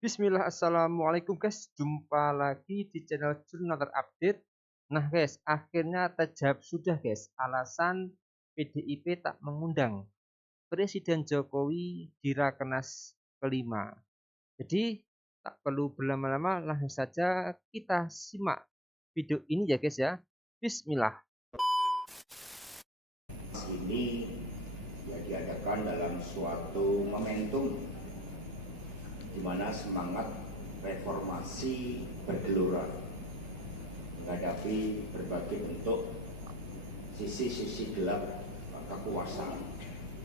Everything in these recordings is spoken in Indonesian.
Bismillah, assalamualaikum guys. Jumpa lagi di channel Jurnal Terupdate. Nah guys, akhirnya terjawab sudah guys alasan PDIP tak mengundang Presiden Jokowi di Rakernas kelima. Jadi tak perlu berlama-lama, langsung saja kita simak video ini ya guys ya. Bismillah. Ini ya diadakan dalam suatu momentum di mana semangat reformasi bergelora menghadapi berbagai bentuk sisi-sisi gelap kekuasaan.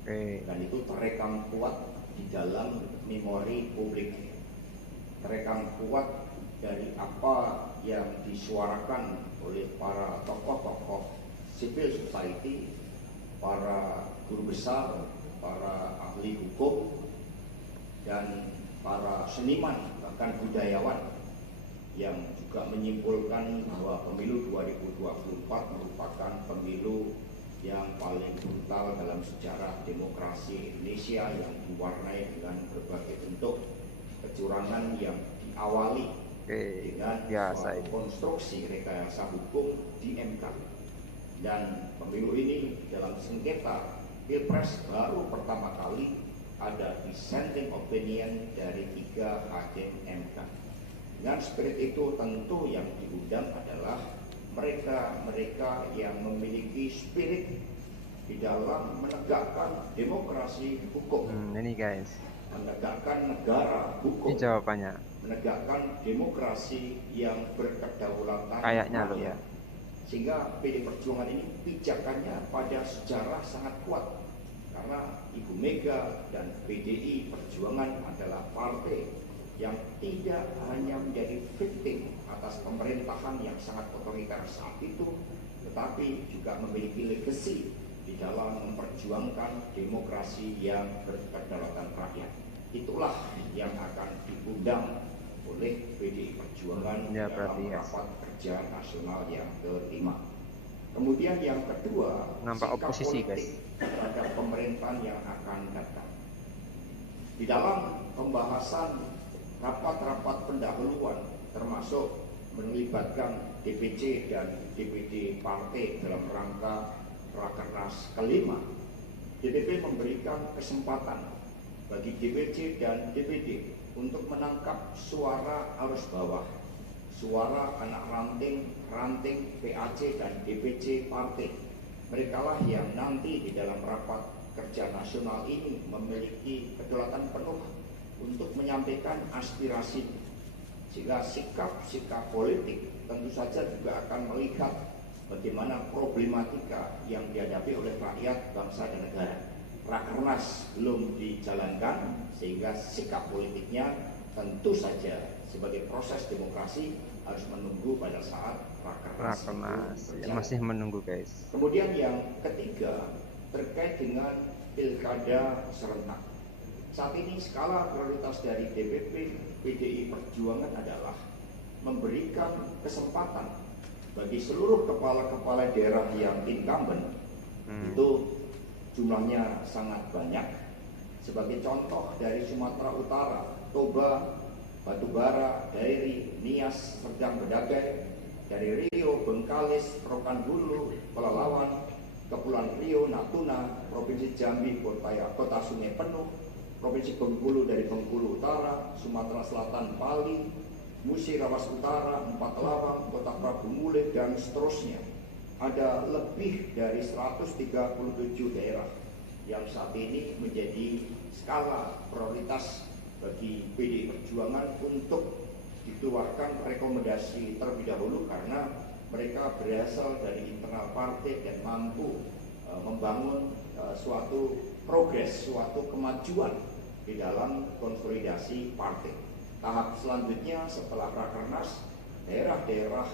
Dan itu terekam kuat di dalam memori publik, terekam kuat dari apa yang disuarakan oleh para tokoh-tokoh civil society, para guru besar, para ahli hukum, dan para seniman, bahkan budayawan yang juga menyimpulkan bahwa pemilu 2024 merupakan pemilu yang paling brutal dalam sejarah demokrasi Indonesia, yang diwarnai dengan berbagai bentuk kecurangan yang diawali dengan suatu konstruksi rekayasa hukum di MK. Dan pemilu ini dalam sengketa Pilpres baru pertama kali ada dissenting opinion dari 3 hakim MK. Dengan spirit itu tentu yang diundang adalah mereka yang memiliki spirit di dalam menegakkan demokrasi hukum. Ini guys, menegakkan negara hukum. ini jawabannya. Menegakkan demokrasi yang berkedaulatan Kayaknya loh ya. Sehingga PD Perjuangan ini pijakannya pada sejarah sangat kuat, karena Ibu Mega dan PDI Perjuangan adalah partai yang tidak hanya menjadi victim atas pemerintahan yang sangat otoriter saat itu, tetapi juga memiliki legacy di dalam memperjuangkan demokrasi yang berkedaulatan rakyat. Itulah yang akan diundang oleh PDI Perjuangan dalam rapat kerja nasional yang kelima. Kemudian yang kedua, nampak oposisi politik guys terhadap pemerintahan yang akan datang. Di dalam pembahasan rapat-rapat pendahuluan, termasuk melibatkan DPC dan DPD partai dalam rangka Rakernas kelima, DPP memberikan kesempatan bagi DPC dan DPD untuk menangkap suara arus bawah, suara anak ranting PAC dan DPC partai. Merekalah yang nanti di dalam rapat kerja nasional ini memiliki kedaulatan penuh untuk menyampaikan aspirasi, sehingga sikap-sikap politik tentu saja juga akan melihat bagaimana problematika yang dihadapi oleh rakyat, bangsa, dan negara. Rakernas belum dijalankan, sehingga sikap politiknya tentu saja sebagai proses demokrasi harus menunggu pada saat Rakernas ya, masih menunggu guys. Kemudian yang ketiga terkait dengan pilkada serentak. Saat ini skala prioritas dari DPP PDI Perjuangan adalah memberikan kesempatan bagi seluruh kepala-kepala daerah yang incumbent, itu jumlahnya sangat banyak. Sebagai contoh, dari Sumatera Utara, Toba, Batubara, Dairi, Nias, Serdang, Bedagai; dari Rio, Bengkalis, Rokan Hulu, Pelalawan, Kepulauan Rio, Natuna; Provinsi Jambi, Kota Sungai Penuh; Provinsi Bengkulu dari Bengkulu Utara; Sumatera Selatan, Pali; Musi, Rawas Utara, Empat Lawang, Kota Prabu Mule, dan seterusnya. Ada lebih dari 137 daerah yang saat ini menjadi skala prioritas bagi PDI Perjuangan untuk dikeluarkan rekomendasi terlebih dahulu, karena mereka berasal dari internal partai dan mampu membangun suatu progres, suatu kemajuan di dalam konsolidasi partai. Tahap selanjutnya setelah Rakernas, daerah-daerah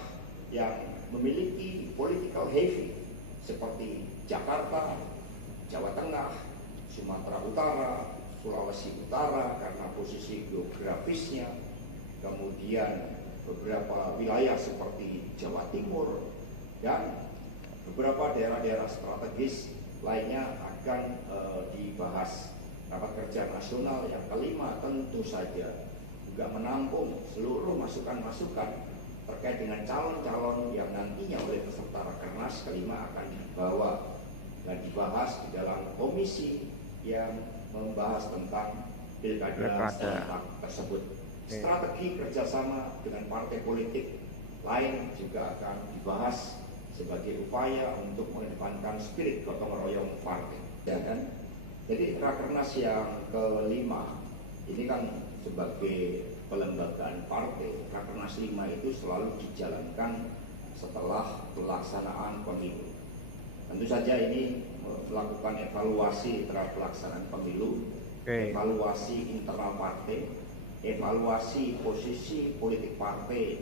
yang memiliki political heavy seperti Jakarta, Jawa Tengah, Sumatera Utara, Sulawesi Utara karena posisi geografisnya, kemudian beberapa wilayah seperti Jawa Timur, dan beberapa daerah-daerah strategis lainnya akan dibahas rapat kerja nasional yang kelima. Tentu saja juga menampung seluruh masukan-masukan terkait dengan calon-calon yang nantinya oleh peserta Rakernas kelima akan dibawa dan dibahas di dalam komisi yang membahas tentang pilkada serentak tersebut. Strategi kerjasama dengan partai politik lain juga akan dibahas sebagai upaya untuk mengedepankan spirit gotong royong partai. Ya kan? Jadi Rakernas yang kelima ini kan sebagai pelembagaan partai, Rakernas 5 itu selalu dijalankan setelah pelaksanaan pemilu. Tentu saja ini melakukan evaluasi terhadap pelaksanaan pemilu, evaluasi internal partai, evaluasi posisi politik partai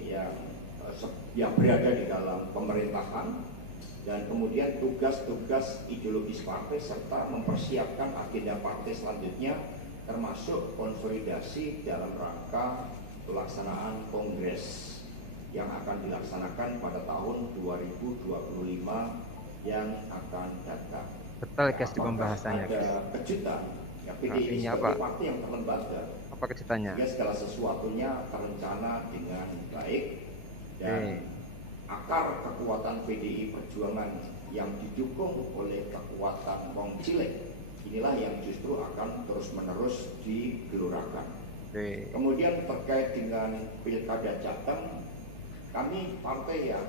yang berada di dalam pemerintahan, dan kemudian tugas-tugas ideologis partai serta mempersiapkan agenda partai selanjutnya, termasuk konsolidasi dalam rangka pelaksanaan kongres yang akan dilaksanakan pada tahun 2025 yang akan datang. Betul guys, di pembahasannya ada kejutan ya, PDI sebagai partai yang terlembaga, apa kejutannya? sehingga segala sesuatunya terencana dengan baik dan akar kekuatan PDI Perjuangan yang didukung oleh kekuatan wong cilik inilah yang justru akan terus-menerus digelorakan. Kemudian terkait dengan Pilkada Jateng, kami partai yang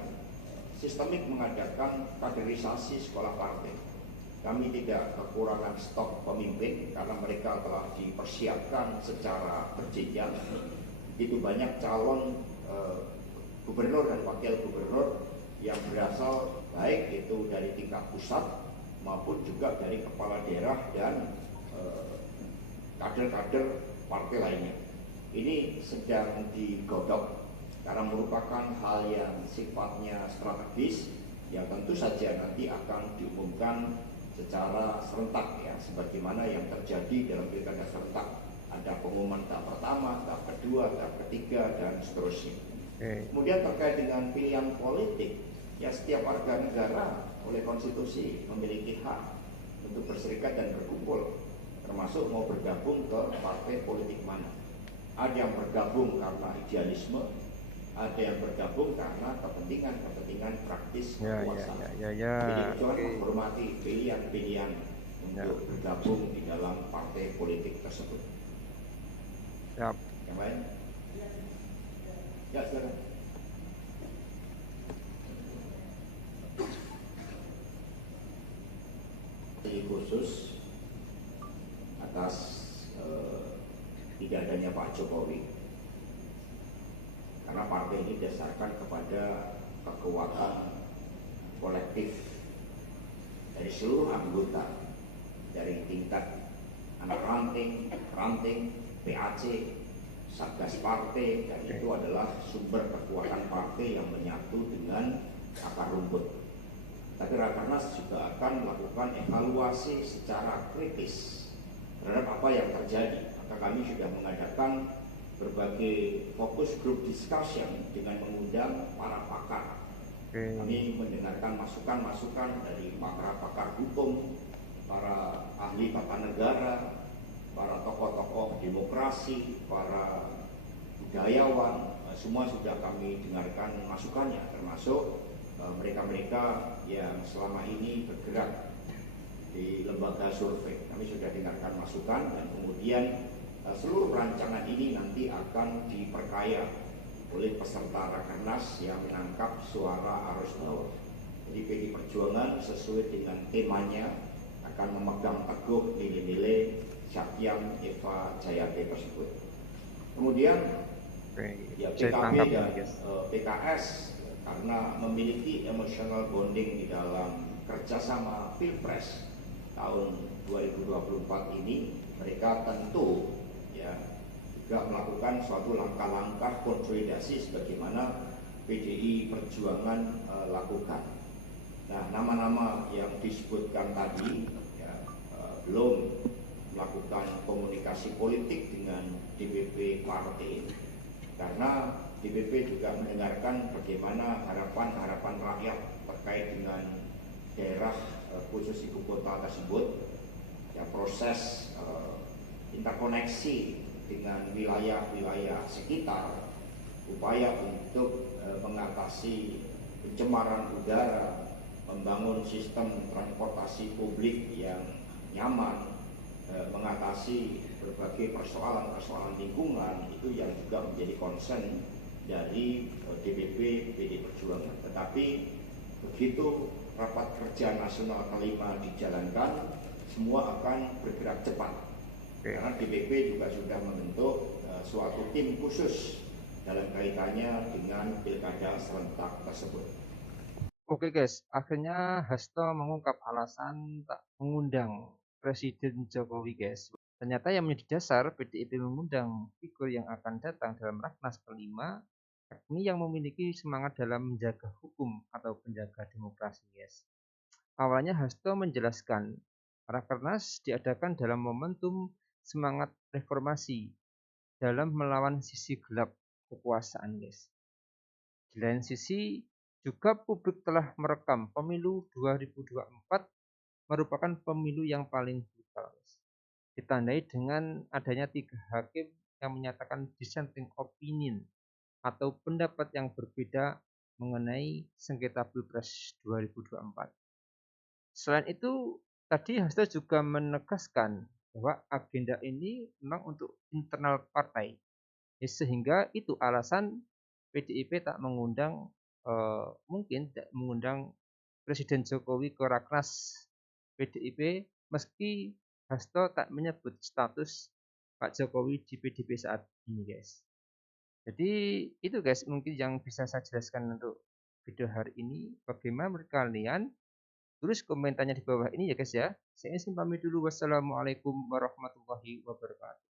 sistemik mengadakan kaderisasi sekolah partai. Kami tidak kekurangan stok pemimpin karena mereka telah dipersiapkan secara berjenjang. Itu banyak calon gubernur dan wakil gubernur yang berasal baik itu dari tingkat pusat maupun juga dari kepala daerah dan kader-kader partai lainnya. Ini sedang digodok karena merupakan hal yang sifatnya strategis yang tentu saja nanti akan diumumkan secara serentak ya, sebagaimana yang terjadi dalam pilkada serentak. Ada pengumuman tahap pertama, tahap kedua, tahap ketiga, dan seterusnya. Kemudian terkait dengan pilihan politik, ya setiap warga negara oleh konstitusi memiliki hak untuk berserikat dan berkumpul, termasuk mau bergabung ke partai politik mana. Ada yang bergabung karena idealisme, ada yang bergabung karena kepentingan praktis kekuasaan. Jadi Perjuangan menghormati pilihan-pilihan untuk bergabung di dalam partai politik tersebut. Yang lain? Ya, silakan. Ini khusus atas tidak adanya Pak Jokowi, karena partai ini didasarkan kepada kekuatan kolektif dari seluruh anggota, dari tingkat anak ranting, PAC, Satgas Partai, dan itu adalah sumber kekuatan partai yang menyatu dengan akar rumput. Tapi Rakernas juga akan melakukan evaluasi secara kritis terhadap apa yang terjadi. Maka kami sudah mengadakan berbagai fokus group discussion dengan mengundang para pakar. Kami mendengarkan masukan-masukan dari pakar-pakar hukum, para ahli tata negara, para tokoh-tokoh demokrasi, para budayawan, semua sudah kami dengarkan masukannya, termasuk mereka-mereka yang selama ini bergerak di lembaga survei. Kami sudah dengarkan masukan dan kemudian seluruh rancangan ini nanti akan diperkaya oleh peserta Rakernas yang menangkap suara arus bawah. Jadi PD Perjuangan sesuai dengan temanya akan memegang teguh nilai-nilai Sakyam Eva Jayate tersebut. Kemudian ya PKB dan PKS karena memiliki emotional bonding di dalam kerjasama Pilpres tahun 2024 ini, mereka tentu ya juga melakukan suatu langkah-langkah konsolidasi sebagaimana PDI Perjuangan lakukan. Nah, nama-nama yang disebutkan tadi ya, belum melakukan komunikasi politik dengan DPP partai, karena DPP juga mendengarkan bagaimana harapan-harapan rakyat terkait dengan daerah khusus ibu kota tersebut. Ya, proses interkoneksi dengan wilayah-wilayah sekitar, upaya untuk mengatasi pencemaran udara, membangun sistem transportasi publik yang nyaman, mengatasi berbagai persoalan-persoalan lingkungan, itu yang juga menjadi concern dari DPP PD Perjuangan. Tetapi begitu rapat kerja nasional kelima dijalankan, semua akan bergerak cepat. Karena DPP juga sudah membentuk suatu tim khusus dalam kaitannya dengan pilkada serentak tersebut. Oke guys, akhirnya Hasto mengungkap alasan tak mengundang Presiden Jokowi guys. Ternyata yang menjadi dasar PDIP mengundang figur yang akan datang dalam Rakernas kelima, yakni yang memiliki semangat dalam menjaga hukum atau penjaga demokrasi guys. Awalnya Hasto menjelaskan, Rakernas diadakan dalam momentum semangat reformasi dalam melawan sisi gelap kekuasaan guys. Di lain sisi, juga publik telah merekam pemilu 2024 merupakan pemilu yang paling brutal, ditandai dengan adanya 3 hakim yang menyatakan dissenting opinion atau pendapat yang berbeda mengenai sengketa Pilpres 2024. Selain itu, tadi Hasto juga menegaskan bahwa agenda ini memang untuk internal partai, sehingga itu alasan PDIP tak mengundang mungkin tidak mengundang Presiden Jokowi ke Rakernas PDIP meski Hasto tak menyebut status Pak Jokowi di PDIP saat ini guys. Jadi itu guys mungkin yang bisa saya jelaskan untuk video hari ini. Bagaimana menurut kalian? Tulis komentarnya di bawah ini ya guys ya. Saya izin pamit dulu. Wassalamualaikum warahmatullahi wabarakatuh.